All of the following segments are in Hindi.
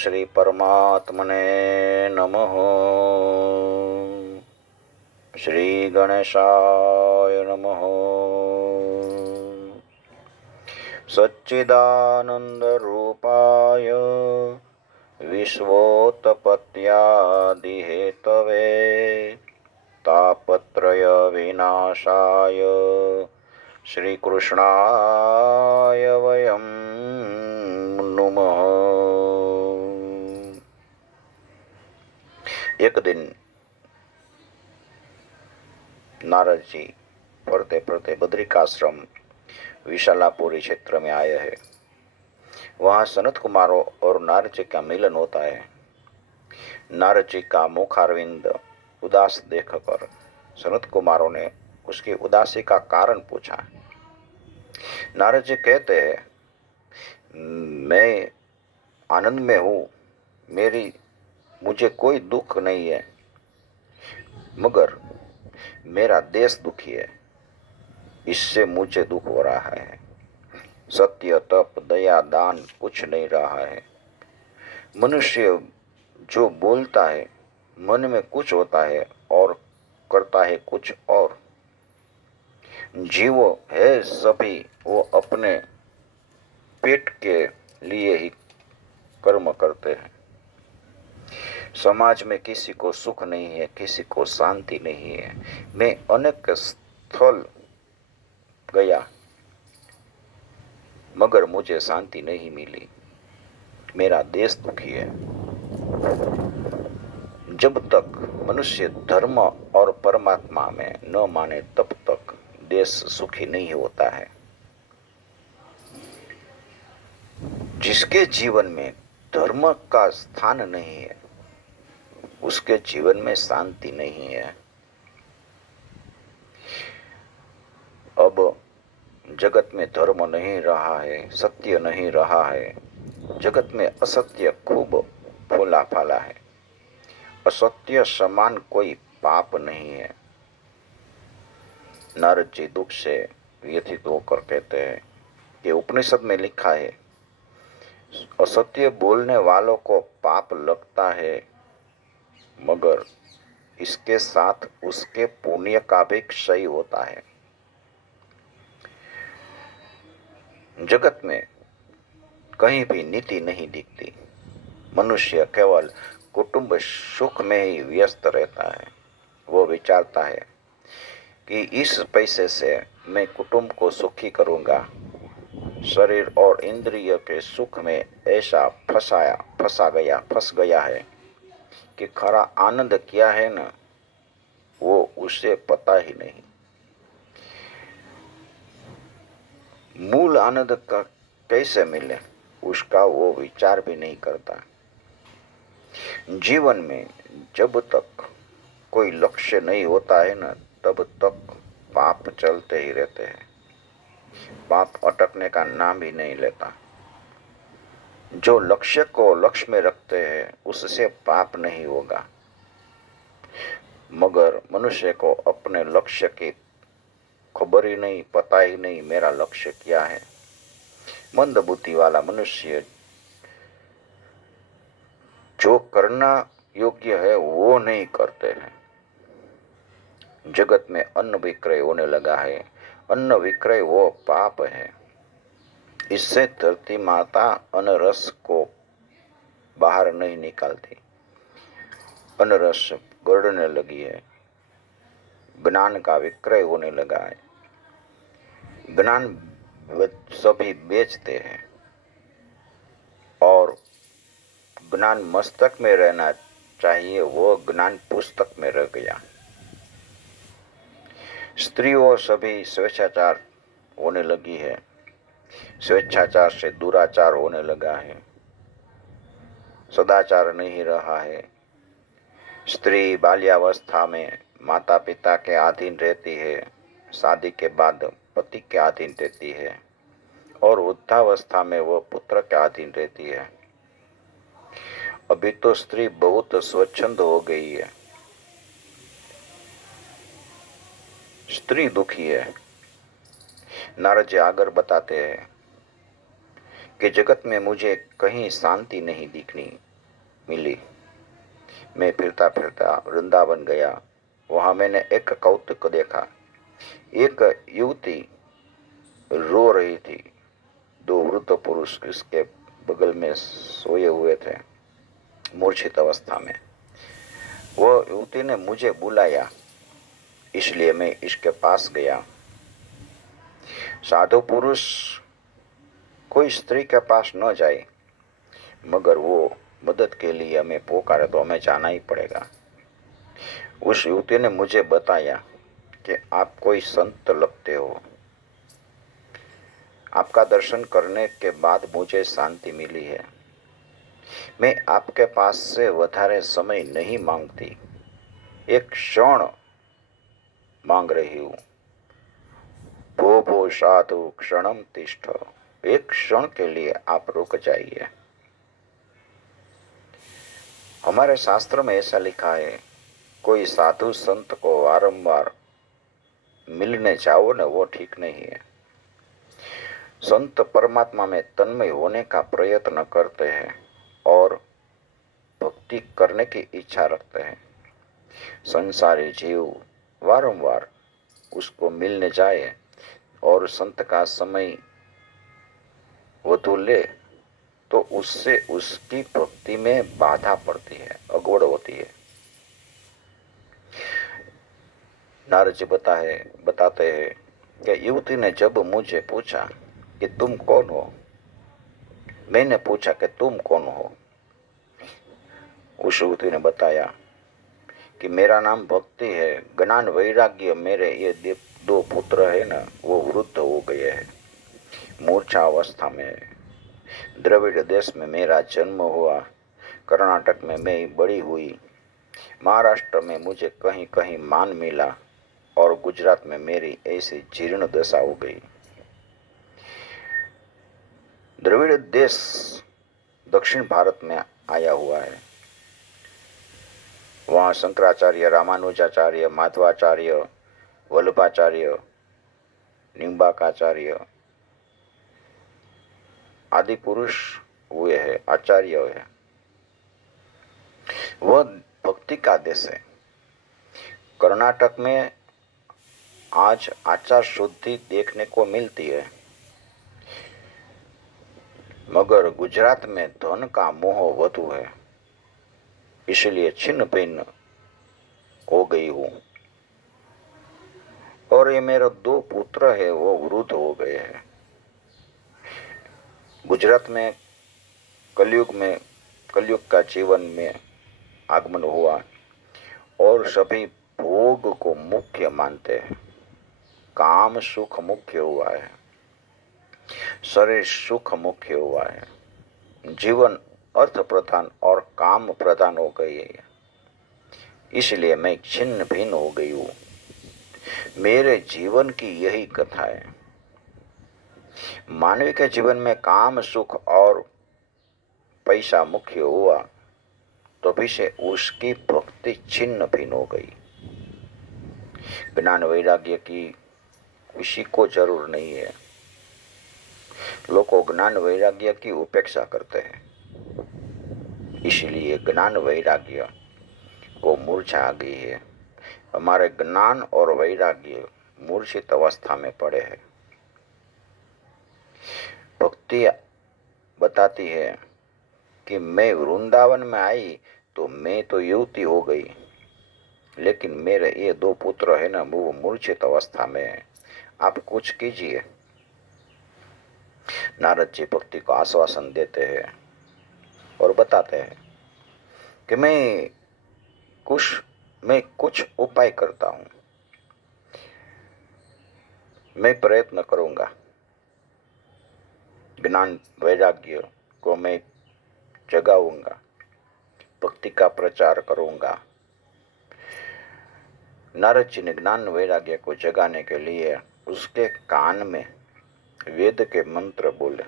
श्री परमात्मने नमः। श्री गणेशाय नमः। सच्चिदानंद रूपाय विश्वोत्पत्त्यादिहेतवे तापत्रय विनाशाय श्रीकृष्णाय वयं नुमः। एक दिन नारद जी पढ़ते पढ़ते बद्रिकाश्रम विशालापुरी क्षेत्र में आए हैं। वहाँ सनत कुमारों और नारद जी का मिलन होता है। नारद जी का मुखारविंद उदास देखकर सनत कुमारों ने उसकी उदासी का कारण पूछा। नारद जी कहते हैं, मैं आनंद में हूँ, मुझे कोई दुख नहीं है, मगर मेरा देश दुखी है, इससे मुझे दुख हो रहा है। सत्य तप दया दान कुछ नहीं रहा है। मनुष्य जो बोलता है मन में कुछ होता है और करता है कुछ और। जीव है सभी वो अपने पेट के लिए ही कर्म करते हैं। समाज में किसी को सुख नहीं है, किसी को शांति नहीं है। मैं अनेक स्थल गया मगर मुझे शांति नहीं मिली। मेरा देश दुखी है। जब तक मनुष्य धर्म और परमात्मा में न माने तब तक देश सुखी नहीं होता है। जिसके जीवन में धर्म का स्थान नहीं है उसके जीवन में शांति नहीं है। अब जगत में धर्म नहीं रहा है, सत्य नहीं रहा है। जगत में असत्य खूब फूला फाला है। असत्य समान कोई पाप नहीं है। नारद जी दुख से व्यथित होकर कहते हैं कि उपनिषद में लिखा है, असत्य बोलने वालों को पाप लगता है मगर इसके साथ उसके पुण्य का भी क्षय होता है। जगत में कहीं भी नीति नहीं दिखती। मनुष्य केवल कुटुंब सुख में ही व्यस्त रहता है। वो विचारता है कि इस पैसे से मैं कुटुंब को सुखी करूंगा। शरीर और इंद्रिय के सुख में ऐसा फंस गया है कि खरा आनंद क्या है न वो उसे पता ही नहीं। मूल आनंद का कैसे मिले उसका वो विचार भी नहीं करता। जीवन में जब तक कोई लक्ष्य नहीं होता है न तब तक पाप चलते ही रहते हैं। पाप अटकने का नाम ही नहीं लेता। जो लक्ष्य को लक्ष्य में रखते हैं उससे पाप नहीं होगा। मगर मनुष्य को अपने लक्ष्य की खबर ही नहीं, पता ही नहीं मेरा लक्ष्य क्या है। मंद बुद्धि वाला मनुष्य जो करना योग्य है वो नहीं करते हैं। जगत में अन्न विक्रय होने लगा है। अन्न विक्रय वो पाप है। इससे धरती माता अन्न रस को बाहर नहीं निकालती। अन्न रस गड़ने लगी है। ज्ञान का विक्रय होने लगा है। ज्ञान सभी बेचते हैं और ज्ञान मस्तक में रहना चाहिए, वो ज्ञान पुस्तक में रह गया। स्त्रियों सभी स्वेच्छाचार होने लगी है। स्वेच्छाचार से दुराचार होने लगा है। सदाचार नहीं रहा है। स्त्री बाल्यावस्था में माता पिता के अधीन रहती है, शादी के बाद पति के अधीन रहती है और वृद्धावस्था में वो पुत्र के अधीन रहती है। अभी तो स्त्री बहुत स्वच्छंद हो गई है। स्त्री दुखी है। नारद जी आगर बताते हैं कि जगत में मुझे कहीं शांति नहीं दिखनी। मिली। मैं फिरता फिरता वृंदावन गया। वहां मैंने एक कौतुक देखा। एक युवती रो रही थी। दो वृद्ध पुरुष इसके बगल में सोए हुए थे, मूर्छित अवस्था में। वह युवती ने मुझे बुलाया, इसलिए मैं इसके पास गया। साधु पुरुष कोई स्त्री के पास न जाए, मगर वो मदद के लिए हमें पुकारे तो हमें जाना ही पड़ेगा। उस युवती ने मुझे बताया कि आप कोई संत लगते हो। आपका दर्शन करने के बाद मुझे शांति मिली है। मैं आपके पास से વધારે समय नहीं मांगती, एक क्षण मांग रही हूं। भो भो साधु क्षणम तिष्ठ। एक क्षण के लिए आप रुक जाइए। हमारे शास्त्र में ऐसा लिखा है, कोई साधु संत को वारंवार मिलने जाओ न, वो ठीक नहीं है। संत परमात्मा में तन्मय होने का प्रयत्न करते हैं और भक्ति करने की इच्छा रखते हैं। संसारी जीव वारंवार उसको मिलने जाए और संत का समय वधु ले तो उससे उसकी भक्ति में बाधा पड़ती है, अगवड़ होती है। नारद जी बताते हैं कि युवती ने जब मुझे पूछा कि तुम कौन हो, मैंने पूछा कि तुम कौन हो। उस युवती ने बताया कि मेरा नाम भक्ति है, ज्ञान वैराग्य मेरे ये दो पुत्र है ना, वो वृद्ध हो गए हैं, मूर्छा अवस्था में। द्रविड़ देश में मेरा जन्म हुआ, कर्नाटक में मैं बड़ी हुई, महाराष्ट्र में मुझे कहीं कहीं मान मिला और गुजरात में मेरी ऐसी जीर्ण दशा हो गई। द्रविड़ देश दक्षिण भारत में आया हुआ है। वहां शंकराचार्य, रामानुजाचार्य, माधवाचार्य, वल्लभाचार्य, निम्बाकाचार्य आदि पुरुष हुए हैं, आचार्य है। वह भक्ति का देश है। कर्नाटक में आज आचार शुद्धि देखने को मिलती है, मगर गुजरात में धन का मोह वधु है, इसलिए छिन्न भिन्न हो गई हूं। और ये मेरे दो पुत्र है, वो वृद्ध हो गए हैं। गुजरात में कलयुग का जीवन में आगमन हुआ और सभी भोग को मुख्य मानते हैं। काम सुख मुख्य हुआ है, शरीर सुख मुख्य हुआ है, जीवन अर्थ प्रधान और काम प्रधान हो गई है। इसलिए मैं छिन्न भिन्न हो गई हूं। मेरे जीवन की यही कथा है। मानव के जीवन में काम सुख और पैसा मुख्य हुआ तो भी से उसकी भक्ति छिन्न भिन्न हो गई। ज्ञान वैराग्य की किसी को जरूर नहीं है। लोग ज्ञान वैराग्य की उपेक्षा करते हैं, इसलिए ज्ञान वैराग्य को मूर्छा आ गई है। हमारे ज्ञान और वैराग्य मूर्छित अवस्था में पड़े हैं। भक्ति बताती है कि मैं वृंदावन में आई तो मैं तो युवती हो गई, लेकिन मेरे ये दो पुत्र है ना, वो मूर्छित अवस्था में है। आप कुछ कीजिए। नारद जी भक्ति को आश्वासन देते हैं और बताते हैं कि मैं कुछ उपाय करता हूं, मैं प्रयत्न करूंगा, ज्ञान वैराग्य को मैं जगाऊंगा, भक्ति का प्रचार करूंगा। नारद जी ने ज्ञान वैराग्य को जगाने के लिए उसके कान में वेद के मंत्र बोले,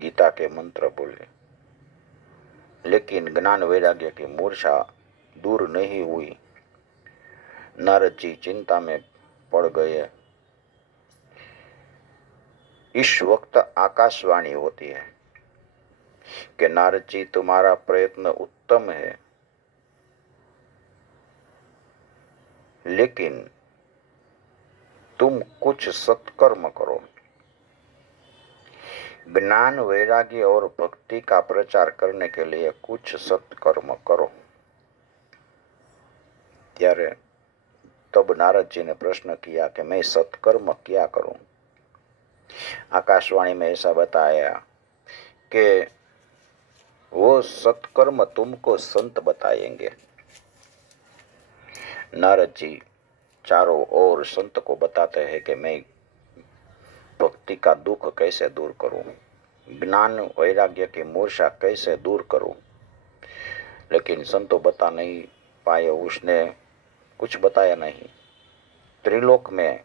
गीता के मंत्र बोले, लेकिन ज्ञान वैराग्य की मूर्छा दूर नहीं हुई। नारद जी चिंता में पड़ गए। इस वक्त आकाशवाणी होती है, कि नारद जी तुम्हारा प्रयत्न उत्तम है, लेकिन तुम कुछ सत्कर्म करो। ज्ञान, वैराग्य और भक्ति का प्रचार करने के लिए कुछ सत्कर्म करो। ત્યારે तब नारद जी ने प्रश्न किया कि मैं सत्कर्म क्या करूं। आकाशवाणी में ऐसा बताया कि वो सत्कर्म तुमको संत बताएंगे। नारद जी चारों ओर संत को बताते हैं कि मैं भक्ति का दुख कैसे दूर करूं, ज्ञान वैराग्य की मूर्छा कैसे दूर करूं। लेकिन संतो बता नहीं पाए, उसने कुछ बताया नहीं। त्रिलोक में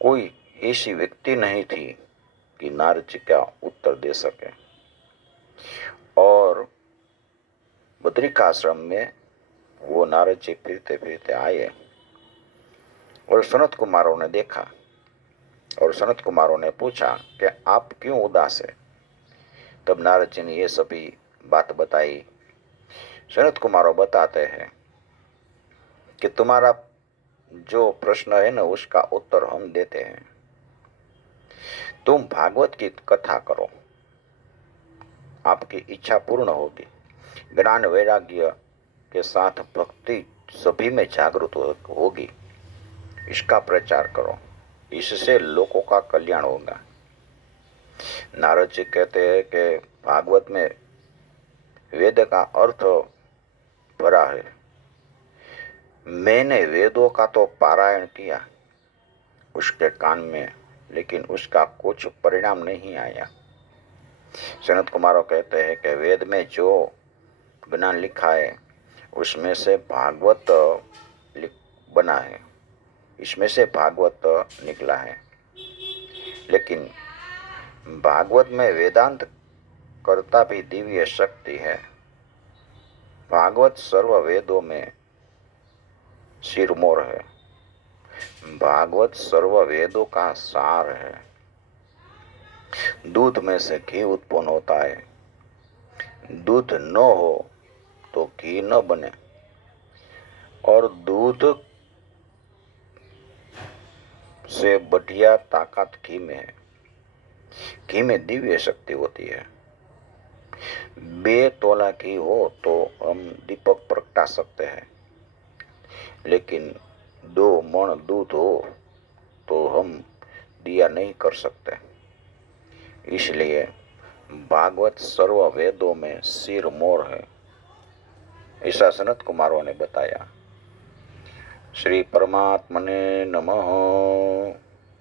कोई ऐसी व्यक्ति नहीं थी कि नारद जी का उत्तर दे सके। और बद्रिकाश्रम में वो नारद जी फिरते फिरते आए और सनत कुमारों ने देखा और सनत कुमारों ने पूछा कि आप क्यों उदास है। तब नारद जी ने ये सभी बात बताई। सनत कुमारों बताते हैं कि तुम्हारा जो प्रश्न है ना, उसका उत्तर हम देते हैं। तुम भागवत की कथा करो, आपकी इच्छा पूर्ण होगी। ज्ञान वैराग्य के साथ भक्ति सभी में जागृत होगी। इसका प्रचार करो, इससे लोगों का कल्याण होगा। नारद जी कहते हैं कि भागवत में वेद का अर्थ भरा है। मैंने वेदों का तो पारायण किया उसके कान में, लेकिन उसका कुछ परिणाम नहीं आया। सनत कुमारों कहते हैं कि वेद में जो ज्ञान लिखा है उसमें से भागवत बना है, इसमें से भागवत निकला है। लेकिन भागवत में वेदांत करता भी दिव्य शक्ति है। भागवत सर्व वेदों में सिरमौर है। भागवत सर्व वेदों का सार है। दूध में से घी उत्पन्न होता है। दूध न हो तो घी न बने, और दूध से बढ़िया ताकत घी में है। घी में दिव्य शक्ति होती है। 2 तोला घी हो तो हम दीपक प्रगटा सकते हैं, लेकिन 2 मण दूध हो तो हम दिया नहीं कर सकते। इसलिए भागवत सर्व वेदों में सिरमौर है, ऐसा सनत कुमारों ने बताया। श्री परमात्मने नमः।